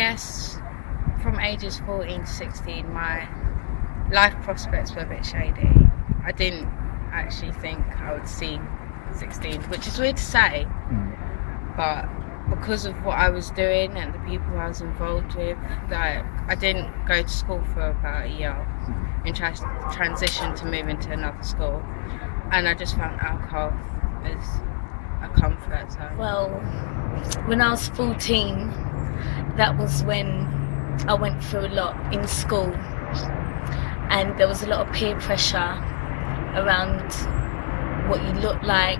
guess from ages 14 to 16, my life prospects were a bit shady. I didn't actually think I would see 16, which is weird to say, but because of what I was doing and the people I was involved with, like, I didn't go to school for about a year and transition to move into another school, and I just found alcohol as a comfort zone. Well, when I was 14, that was when I went through a lot in school, and there was a lot of peer pressure around what you look like,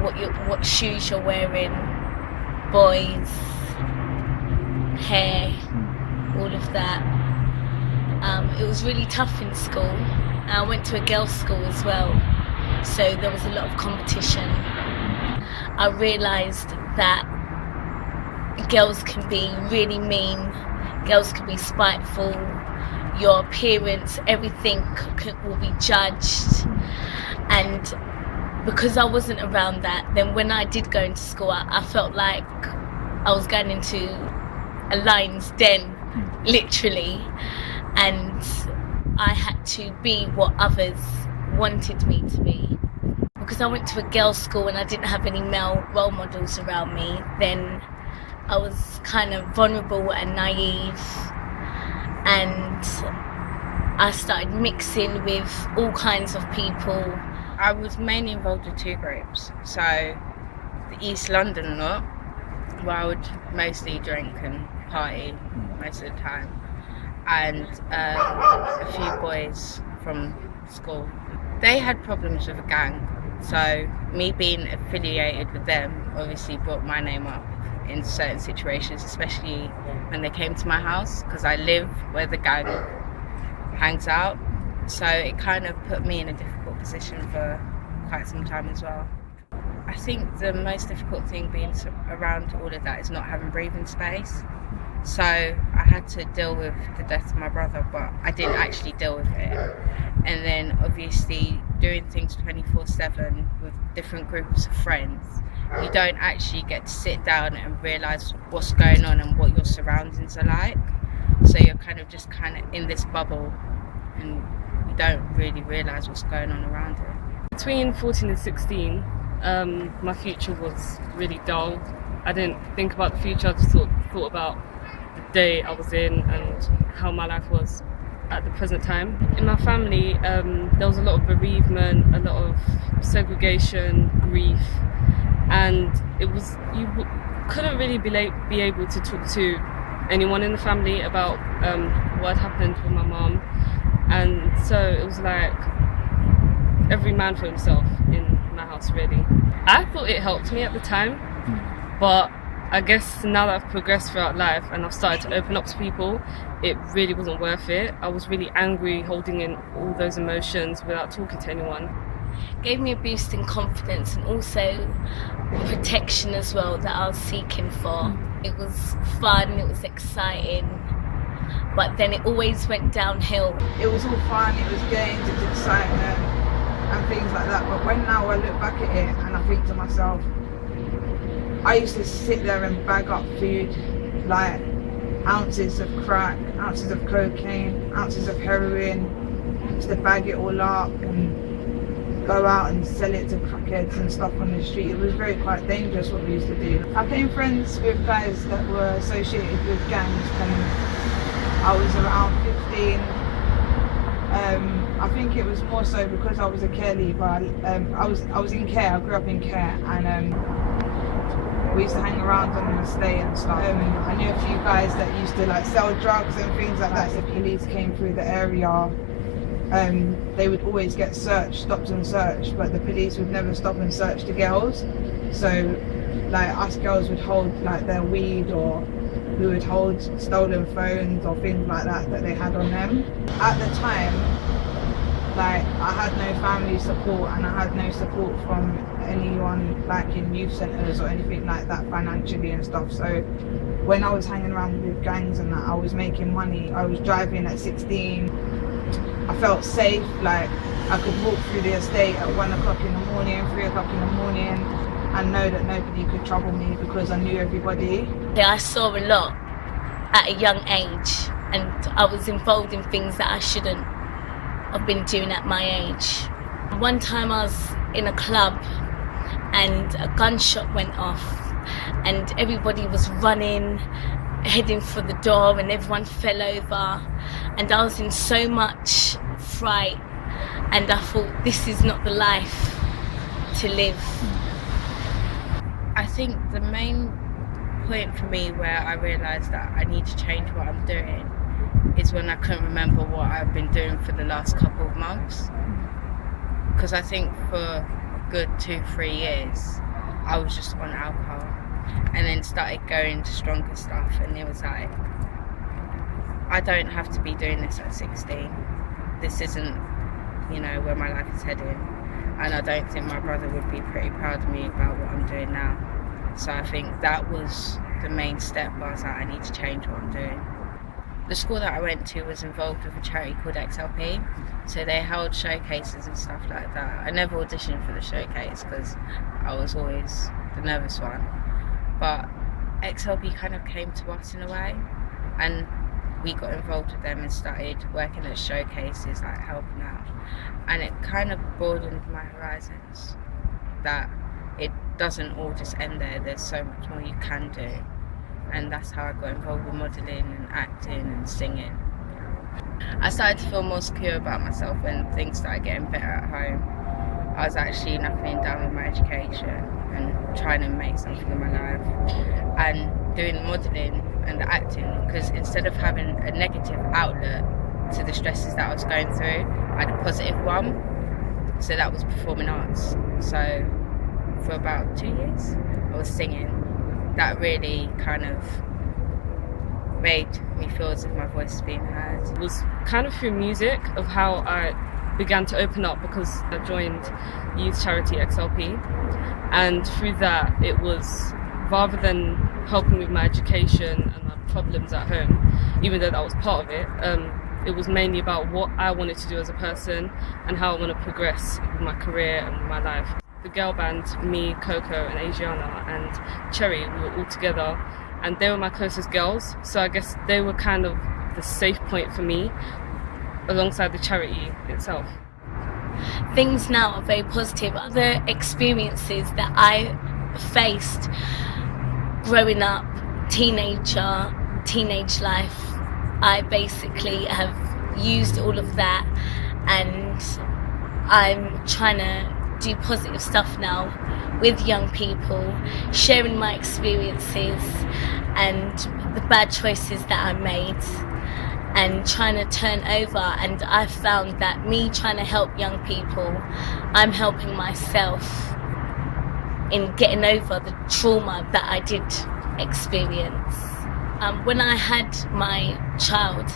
what shoes you're wearing, boys, hair, all of that. It was really tough in school. I went to a girls' school as well, so there was a lot of competition. I realised that girls can be really mean, girls can be spiteful, your appearance, everything will be judged. And because I wasn't around that, then when I did go into school, I felt like I was going into a lion's den, literally, and I had to be what others wanted me to be. Because I went to a girls' school and I didn't have any male role models around me, then I was kind of vulnerable and naive, and I started mixing with all kinds of people. I was mainly involved with two groups. So the East London lot, where I would mostly drink and party most of the time, and a few boys from school. They had problems with a gang, so me being affiliated with them obviously brought my name up in certain situations, especially when they came to my house, because I live where the gang hangs out. So it kind of put me in a difficult position for quite some time as well. I think the most difficult thing being around all of that is not having breathing space. So I had to deal with the death of my brother, but I didn't actually deal with it. And then obviously doing things 24/7 with different groups of friends, you don't actually get to sit down and realise what's going on and what your surroundings are like. So you're kind of in this bubble and you don't really realise what's going on around it. Between 14 and 16, my future was really dull. I didn't think about the future, I just thought about the day I was in and how my life was at the present time. In my family, there was a lot of bereavement, a lot of segregation, grief, and it was couldn't really be able to talk to anyone in the family about what had happened with my mum, and so it was like every man for himself in my house, really. I thought it helped me at the time, but I guess now that I've progressed throughout life and I've started to open up to people, it really wasn't worth it. I was really angry, holding in all those emotions without talking to anyone. Gave me a boost in confidence and also protection as well that I was seeking for. It was fun, it was exciting, but then it always went downhill. It was all fun, it was games, it was excitement and things like that, but when now I look back at it and I think to myself, I used to sit there and bag up food, like ounces of crack, ounces of cocaine, ounces of heroin. I used to bag it all up and go out and sell it to crackheads and stuff on the street. It was quite dangerous what we used to do. I became friends with guys that were associated with gangs when I was around 15. I think it was more so because I was a care leaver. I was in care, I grew up in care, and we used to hang around on the estate and stuff. I knew a few guys that used to like sell drugs and things like that. If police came through the area, they would always get searched, stopped and searched, but the police would never stop and search the girls. So like us girls would hold like their weed, or we would hold stolen phones or things like that they had on them. At the time, like I had no family support and I had no support from anyone like in youth centres or anything like that financially and stuff. So when I was hanging around with gangs and that, I was making money. I was driving at 16. I felt safe, like I could walk through the estate at 1 o'clock in the morning, 3 o'clock in the morning, and know that nobody could trouble me because I knew everybody. Yeah, I saw a lot, at a young age, and I was involved in things that I shouldn't have been doing at my age. One time I was in a club and a gunshot went off and everybody was running, heading for the door, and everyone fell over, and I was in so much fright, and I thought, this is not the life to live. I think the main point for me where I realised that I need to change what I'm doing is when I couldn't remember what I've been doing for the last couple of months. Because I think for a good 2-3 years I was just on alcohol, and then started going to stronger stuff, and it was like, I don't have to be doing this at 16. This isn't, where my life is heading, and I don't think my brother would be pretty proud of me about what I'm doing now. So I think that was the main step where I was like, I need to change what I'm doing. The school that I went to was involved with a charity called XLP, so they held showcases and stuff like that. I never auditioned for the showcase because I was always the nervous one, but XLP kind of came to us in a way, and we got involved with them and started working at showcases, like helping out, and it kind of broadened my horizons, that it doesn't all just end there, there's so much more you can do. And that's how I got involved with modelling and acting and singing. I started to feel more secure about myself when things started getting better at home. I was actually knuckling down with my education and trying to make something in my life, and doing the modelling and the acting, because instead of having a negative outlet to the stresses that I was going through, I had a positive one, so that was performing arts. So for about 2 years I was singing. That really kind of made me feel as if my voice was being heard. It was kind of through music of how I began to open up, because I joined youth charity XLP, and through that it was, rather than helping with my education and my problems at home, even though that was part of it, it was mainly about what I wanted to do as a person and how I want to progress with my career and with my life. The girl band, me, Coco and Asiana and Cherry, we were all together, and they were my closest girls, so I guess they were kind of the safe point for me alongside the charity itself. Things now are very positive. Other experiences that I faced growing up, teenage life, I basically have used all of that, and I'm trying to do positive stuff now with young people, sharing my experiences and the bad choices that I made, and trying to turn over. And I found that me trying to help young people, I'm helping myself in getting over the trauma that I did experience. When I had my child,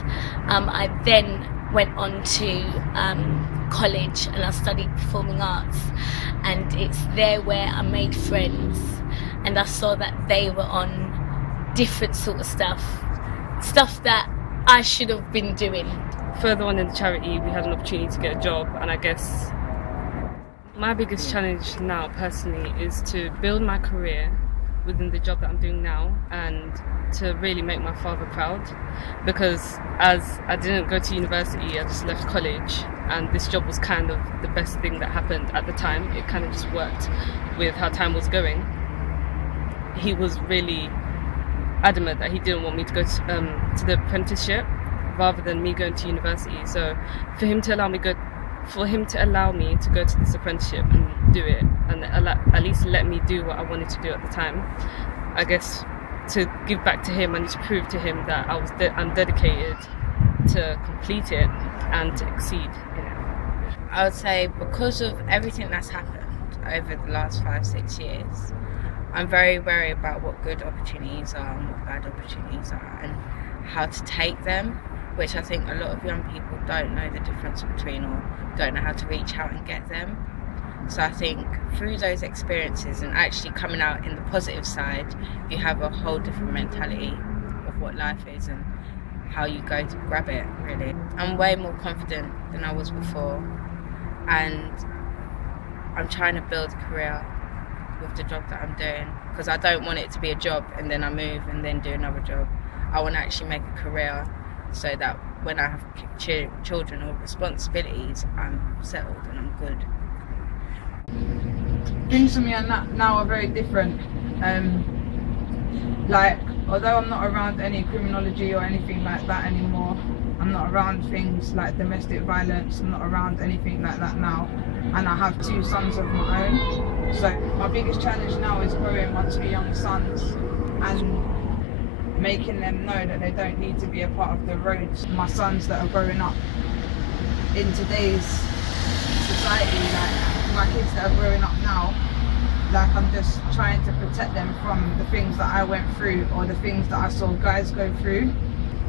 I then went on to college and I studied performing arts, and it's there where I made friends, and I saw that they were on different sort of stuff that I should have been doing. Further on in the charity, we had an opportunity to get a job, and I guess my biggest challenge now personally is to build my career within the job that I'm doing now, and to really make my father proud, because as I didn't go to university, I just left college, and this job was kind of the best thing that happened at the time. It kind of just worked with how time was going. He was really adamant that he didn't want me to go to the apprenticeship rather than me going to university, so for him to allow me to go to this apprenticeship and do it, and at least let me do what I wanted to do at the time, I guess to give back to him, I need to prove to him that I'm dedicated to complete it and to exceed in it. I would say because of everything that's happened over the last 5-6 years, I'm very wary about what good opportunities are and what bad opportunities are, and how to take them, which I think a lot of young people don't know the difference between, or don't know how to reach out and get them. So I think through those experiences and actually coming out in the positive side, you have a whole different mentality of what life is and how you go to grab it, really. I'm way more confident than I was before, and I'm trying to build a career with the job that I'm doing, because I don't want it to be a job and then I move and then do another job. I want to actually make a career so that when I have children or responsibilities, I'm settled and I'm good. Things for me now are very different. Like, although I'm not around any criminology or anything like that anymore, I'm not around things like domestic violence, I'm not around anything like that now, and I have 2 sons of my own. So my biggest challenge now is growing my 2 young sons and making them know that they don't need to be a part of the roads. My sons that are growing up in today's society, like my kids that are growing up now, like I'm just trying to protect them from the things that I went through or the things that I saw guys go through.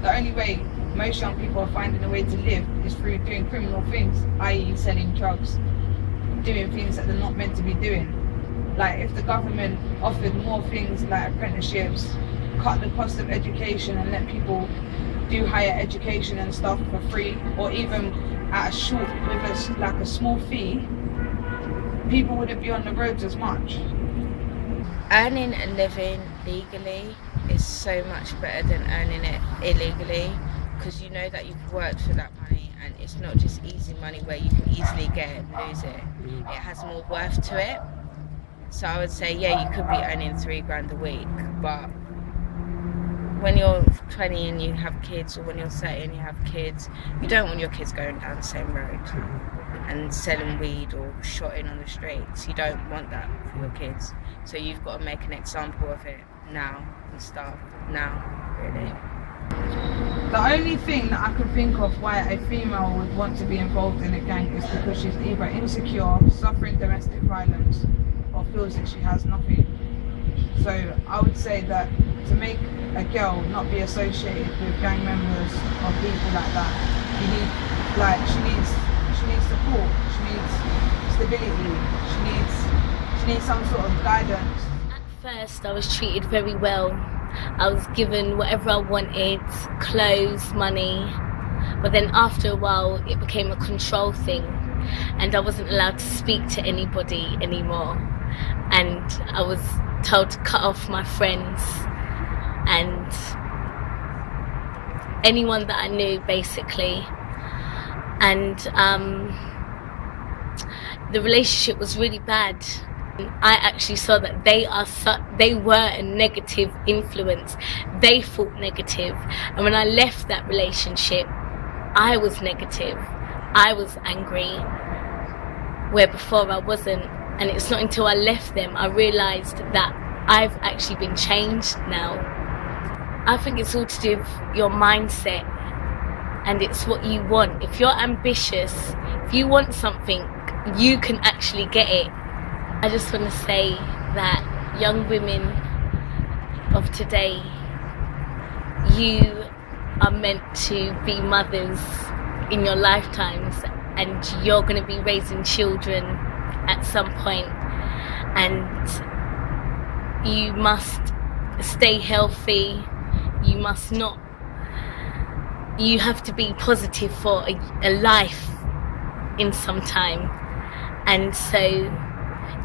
The only way most young people are finding a way to live is through doing criminal things, i.e. selling drugs, doing things that they're not meant to be doing. Like, if the government offered more things like apprenticeships, cut the cost of education and let people do higher education and stuff for free, or even at a short, with a small fee, people wouldn't be on the roads as much. Earning a living legally is so much better than earning it illegally, because you know that you've worked for that money, and it's not just easy money where you can easily get it and lose it. It has more worth to it. So I would say, yeah, you could be earning $3,000 a week, but when you're 20 and you have kids, or when you're 30 and you have kids, you don't want your kids going down the same road and selling weed or shotting on the streets. You don't want that for your kids. So you've got to make an example of it now and start now, really. The only thing that I can think of why a female would want to be involved in a gang is because she's either insecure, suffering domestic violence, or feels that she has nothing. So I would say that to make a girl not be associated with gang members or people like that, she needs support, she needs stability, she needs some sort of guidance. At first I was treated very well. I was given whatever I wanted, clothes, money, but then after a while it became a control thing, and I wasn't allowed to speak to anybody anymore, and I was told to cut off my friends and anyone that I knew, basically. And the relationship was really bad. I actually saw that they were a negative influence. They thought negative, and when I left that relationship, I was negative. I was angry, where before I wasn't. And it's not until I left them I realised that I've actually been changed now. I think it's all to do with your mindset, and it's what you want. If you're ambitious, if you want something, you can actually get it. I just want to say that young women of today, you are meant to be mothers in your lifetimes, and you're going to be raising children at some point, and you must stay healthy. You have to be positive for a life in some time. And so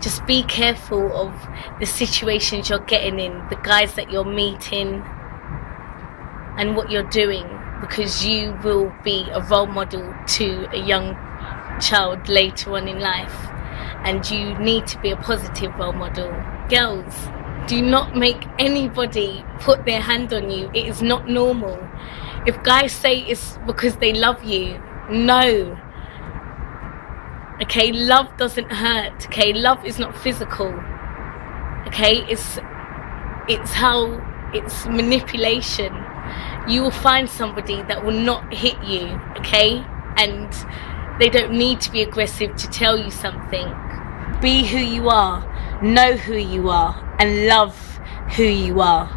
just be careful of the situations you're getting in, the guys that you're meeting, and what you're doing, because you will be a role model to a young child later on in life, and you need to be a positive role model. Girls, do not make anybody put their hand on you. It is not normal. If guys say it's because they love you, no. Okay, love doesn't hurt. Okay, love is not physical. Okay, it's manipulation. You will find somebody that will not hit you, okay? And they don't need to be aggressive to tell you something. Be who you are, know who you are, and love who you are.